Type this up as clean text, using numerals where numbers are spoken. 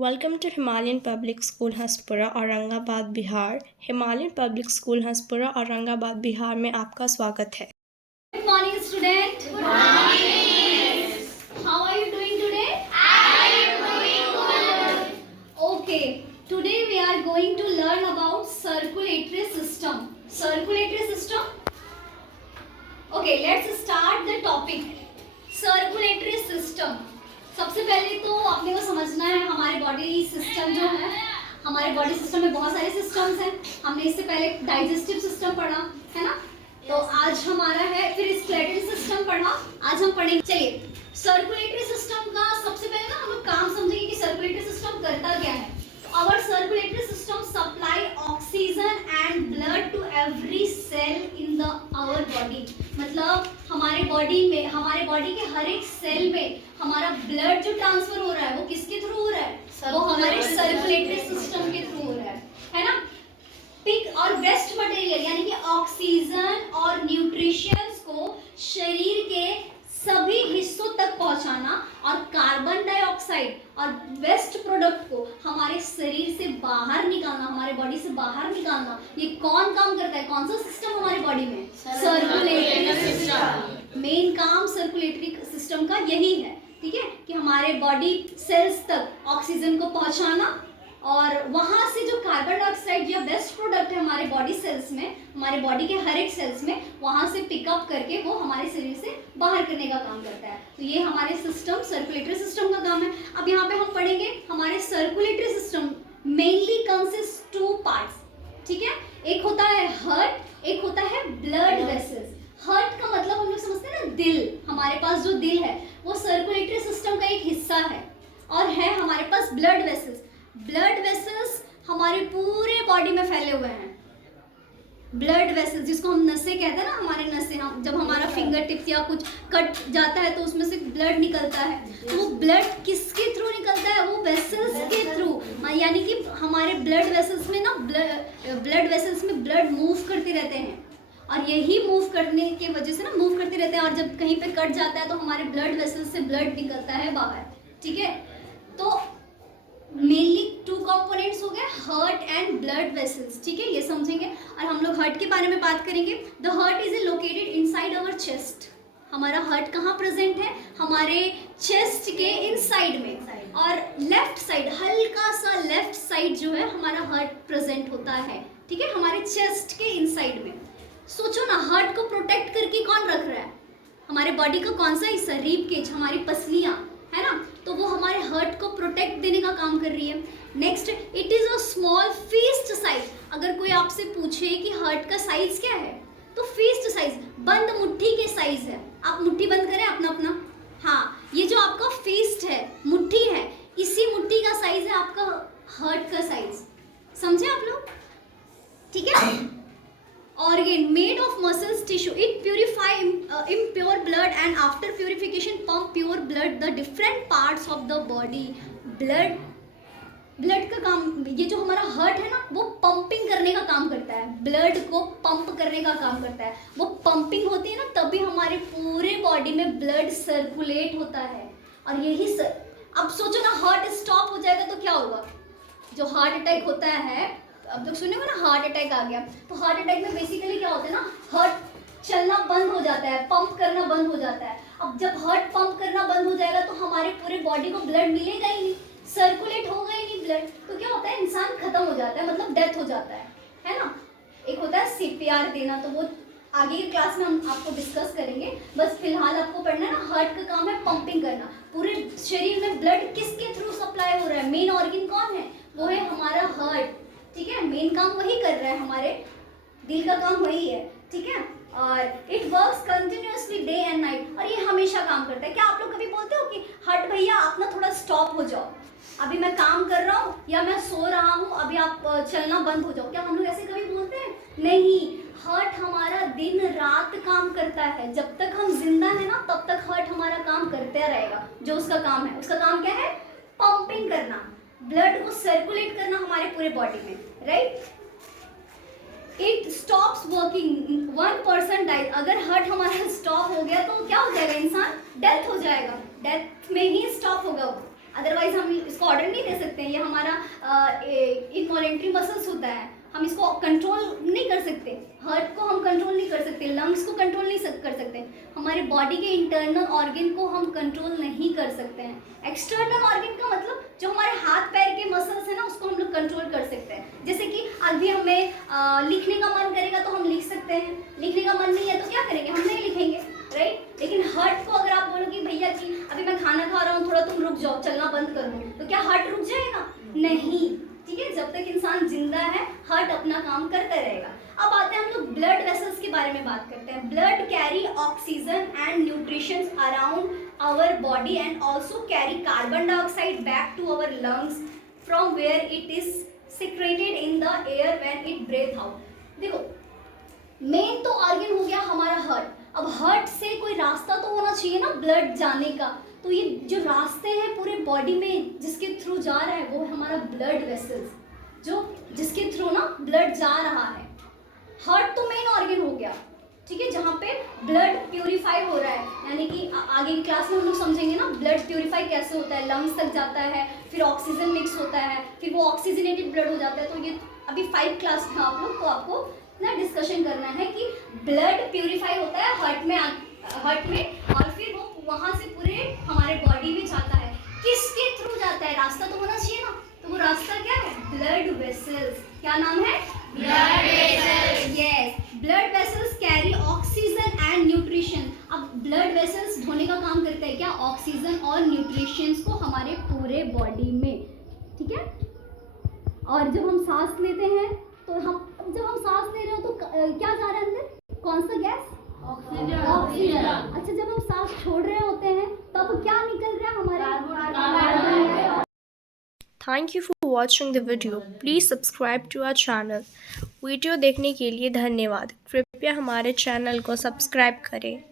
Welcome to Himalayan Public School Hanspura Aurangabad Bihar. Himalayan public school Hanspura Aurangabad Bihar में आपका स्वागत है। Good morning, student. Good morning. How are you doing today? I am doing good. Okay. Today we are going to learn about circulatory system. Circulatory system. Okay, let's start the topic. Circulatory system. सबसे पहले तो आपने को समझना है हमारे body system जो है, हमारे बॉडी सिस्टम में बहुत सारे सिस्टम्स हैं। हमने इससे पहले डाइजेस्टिव सिस्टम पढ़ा है ना, तो आज हमारा है फिर स्केलेटल सिस्टम पढ़ा, आज हम पढ़ेंगे। चलिए, सर्कुलेटरी सिस्टम का सबसे पहले ना हम लोग काम समझेंगे कि सर्कुलेटरी सिस्टम करता क्या है। Our circulatory system supply oxygen and blood to every cell in the our body. मतलब हमारे बॉडी में, हमारे बॉडी के हर एक सेल में हमारा ब्लड जो ट्रांसफर हो रहा है वो किसके थ्रू हो रहा है? वो हमारे सर्कुलेटरी सिस्टम के थ्रू हो रहा है ना। पिक और वेस्ट मटेरियल यानी कि ऑक्सीजन और न्यूट्रिशंस को शरीर के सभी हिस्सों तक पहुंचाना और कार्बन डाइऑक्साइड और वेस्ट प्रोडक्ट को हमारे शरीर से बाहर निकालना, हमारे बॉडी से बाहर निकालना, ये कौन काम करता है? कौन सा सिस्टम हमारे बॉडी में? Circulatory system. मेन काम सर्कुलेटरी सिस्टम का यही है, ठीक है, कि हमारे बॉडी सेल्स तक ऑक्सीजन को पहुंचाना और वहां से जो कार्बन डाइऑक्साइड या वेस्ट प्रोडक्ट है हमारे बॉडी सेल्स में, हमारे बॉडी के हर एक सेल्स में, वहां से पिकअप करके वो हमारे शरीर से बाहर करने का काम करता है। तो ये हमारे सिस्टम सर्कुलेटरी सिस्टम का काम है। अब यहाँ पे हम पढ़ेंगे हमारे circulatory system mainly consist two parts, ठीक है। एक होता है हार्ट, एक होता है ब्लड वेसल्स। हार्ट का मतलब हम लोग समझते हैं ना दिल, हमारे पास जो दिल है वो सर्कुलेटरी सिस्टम का एक हिस्सा है। और है हमारे पास ब्लड वेसल्स। ब्लड वेसल्स हमारे पूरे बॉडी में फैले हुए हैं। ब्लड वेसल्स जिसको हम नसें कहते हैं ना, हमारे नसें, हम जब हमारा फिंगर टिप्स या कुछ कट जाता है तो उसमें से ब्लड निकलता है, तो वो ब्लड किसके थ्रू निकलता है? वो वेसल्स के थ्रू। यानी कि हमारे ब्लड वेसल्स में ना ब्लड वेसल्स में ब्लड मूव करते रहते हैं और यही मूव करने के वजह से ना मूव करते रहते हैं, और जब कहीं पे कट जाता है तो हमारे ब्लड वेसल्स से ब्लड निकलता है बाहर, ठीक है। तो मेनली टू कंपोनेंट्स हो गए, हार्ट एंड ब्लड वेसल्स, ठीक है, ये समझेंगे। और हम लोग हार्ट के बारे में बात करेंगे। The heart is located inside our chest. हमारा हार्ट कहाँ प्रेजेंट है? हमारे चेस्ट के इनसाइड में, और लेफ्ट साइड, हल्का सा लेफ्ट साइड जो है हमारा हार्ट प्रेजेंट होता है, ठीक है, हमारे चेस्ट के इनसाइड में। सोचो ना, हार्ट को प्रोटेक्ट करके कौन रख रहा है? हमारे बॉडी का कौन सा हिस्सा? रिब केज, हमारी पसलियां, है ना, तो वो हमारे हार्ट को प्रोटेक्ट देने का काम कर रही है। Next, it is a small fist size. अगर कोई आपसे पूछे कि हार्ट का साइज क्या है, तो फिस्ट साइज, बंद मुट्ठी के साइज है। आप मुट्ठी बंद करें अपना अपना, हाँ, ये जो आपका फिस्ट है, मुट्ठी है, इसी मुट्ठी का साइज है आपका हार्ट का साइज। समझे आप लोग? ठीक है। Organ made of muscles tissue, it purify impure blood and after purification pump pure blood the different parts of the body. Blood का काम, ये जो हमारा हार्ट है ना, वो पंपिंग करने का काम करता है, ब्लड को पंप करने का काम करता है। वो पंपिंग होती है ना, तभी हमारे पूरे बॉडी में ब्लड सर्कुलेट होता है। और यही अब सोचो ना, हार्ट स्टॉप हो जाएगा तो क्या होगा? जो हार्ट अटैक होता है, अब तक सुने हो ना, हार्ट अटैक आ गया, तो हार्ट अटैक में बेसिकली क्या होता है ना, हार्ट चलना बंद हो जाता है, पंप करना बंद हो जाता है। अब जब हार्ट पंप करना बंद हो जाएगा तो हमारे पूरे बॉडी को ब्लड मिलेगा ही नहीं, सर्कुलेट होगा ही नहीं ब्लड, तो क्या होता है? इंसान खत्म हो जाता है, मतलब डेथ हो जाता है ना। एक होता है सीपीआर देना, तो वो आगे की क्लास में हम आपको डिस्कस करेंगे। बस फिलहाल आपको पढ़ना है ना, हार्ट का काम है पंपिंग करना। पूरे शरीर में ब्लड किसके थ्रू सप्लाई हो रहा है? मेन ऑर्गन कौन है? वो है हमारा हार्ट, ठीक है। मेन काम वही कर रहा है, हमारे दिल का काम वही है, ठीक है। और it works continuously day and night, और ये हमेशा काम करता है। क्या आप लोग कभी बोलते हो कि हार्ट भैया आप ना थोड़ा स्टॉप हो जाओ, अभी मैं काम कर रहा हूँ या मैं सो रहा हूँ, अभी आप चलना बंद हो जाओ? क्या हम लोग ऐसे कभी बोलते हैं? नहीं, हार्ट हमारा दिन रात काम करता है। जब तक हम जिंदा है ना, तब तक हार्ट हमारा काम करता रहेगा। जो उसका काम है, उसका काम क्या है? पंपिंग करना, ब्लड को सर्कुलेट करना हमारे पूरे बॉडी में, right. It stops working, 1% dies. अगर हार्ट हमारा स्टॉप हो गया तो क्या हो जाएगा? इंसान डेथ हो जाएगा, डेथ में ही स्टॉप होगा वो, अदरवाइज हम इसको ऑर्डर नहीं दे सकते हैं। ये हमारा इनवॉलेंट्री मसल्स होता है, हम इसको कंट्रोल नहीं कर सकते। हार्ट को हम कंट्रोल नहीं कर सकते, लंग्स को कंट्रोल नहीं कर सकते, हमारे बॉडी के इंटरनल ऑर्गन को हम कंट्रोल नहीं कर सकते हैं। एक्सटर्नल ऑर्गन का मतलब जो हमारे हाथ पैर के मसल्स हैं ना, उसको हम लोग कंट्रोल कर सकते हैं। जैसे कि अभी हमें लिखने का मन करेगा तो हम लिख सकते हैं, लिखने का मन नहीं है तो क्या करेंगे, हम नहीं लिखेंगे, राइट। लेकिन हार्ट को अगर आप बोलो कि भैया कि अभी मैं खाना खा रहा हूँ, थोड़ा तुम रुक जाओ, चलना बंद कर दो, तो क्या हार्ट रुक जाएगा? नहीं, ठीक है। जब तक इंसान जिंदा है हार्ट अपना काम करता रहेगा। अब आते हैं हम लोग ब्लड वेसल्स के बारे में बात करते हैं। Blood carry oxygen and nutrition around our body and also carry carbon dioxide back to our lungs from where it is secreted in the air when it breath out. देखो, main तो organ हो गया हमारा heart. अब heart से कोई रास्ता तो होना चाहिए ना ब्लड जाने का, तो ये जो रास्ते हैं पूरे बॉडी में जिसके थ्रू जा रहा है वो है हमारा ब्लड वेसल्स, जो जिसके थ्रू ना ब्लड जा रहा है। हार्ट तो मेन ऑर्गन हो गया, ठीक है, जहाँ पे ब्लड प्यूरिफाई हो रहा है, यानी कि आगे की क्लास में हम लोग समझेंगे ना ब्लड प्यूरिफाई कैसे होता है। लंग्स तक जाता है, फिर ऑक्सीजन मिक्स होता है, फिर वो ऑक्सीजनेटेड ब्लड हो जाता है। तो ये अभी 5 क्लास में आप लोग, तो आपको ना डिस्कशन करना है कि ब्लड प्यूरिफाई होता है हार्ट में और फिर वो वहाँ से पूरे हमारे बॉडी में जाता है। किसके थ्रू जाता है? रास्ता तो होना चाहिए ना, तो वो रास्ता क्या है? Blood vessels. क्या नाम है? Blood vessels. Yes, blood vessels carry oxygen and nutrition. अब ब्लड वेसल्स धोने का काम करता है क्या? ऑक्सीजन और न्यूट्रिशंस को हमारे पूरे बॉडी में, ठीक है। और जब हम सांस लेते हैं तो जब हम सांस ले रहे हो तो क्या जा रहा है अंदर? कौन सा गैस? ऑक्सीजन। अच्छा, जब हम सांस छोड़ रहे होते हैं तब क्या निकल रहा है हमारे? Thank you for watching the video. Please subscribe to our channel. Video देखने के लिए धन्यवाद। कृपया हमारे चैनल को सब्सक्राइब करें।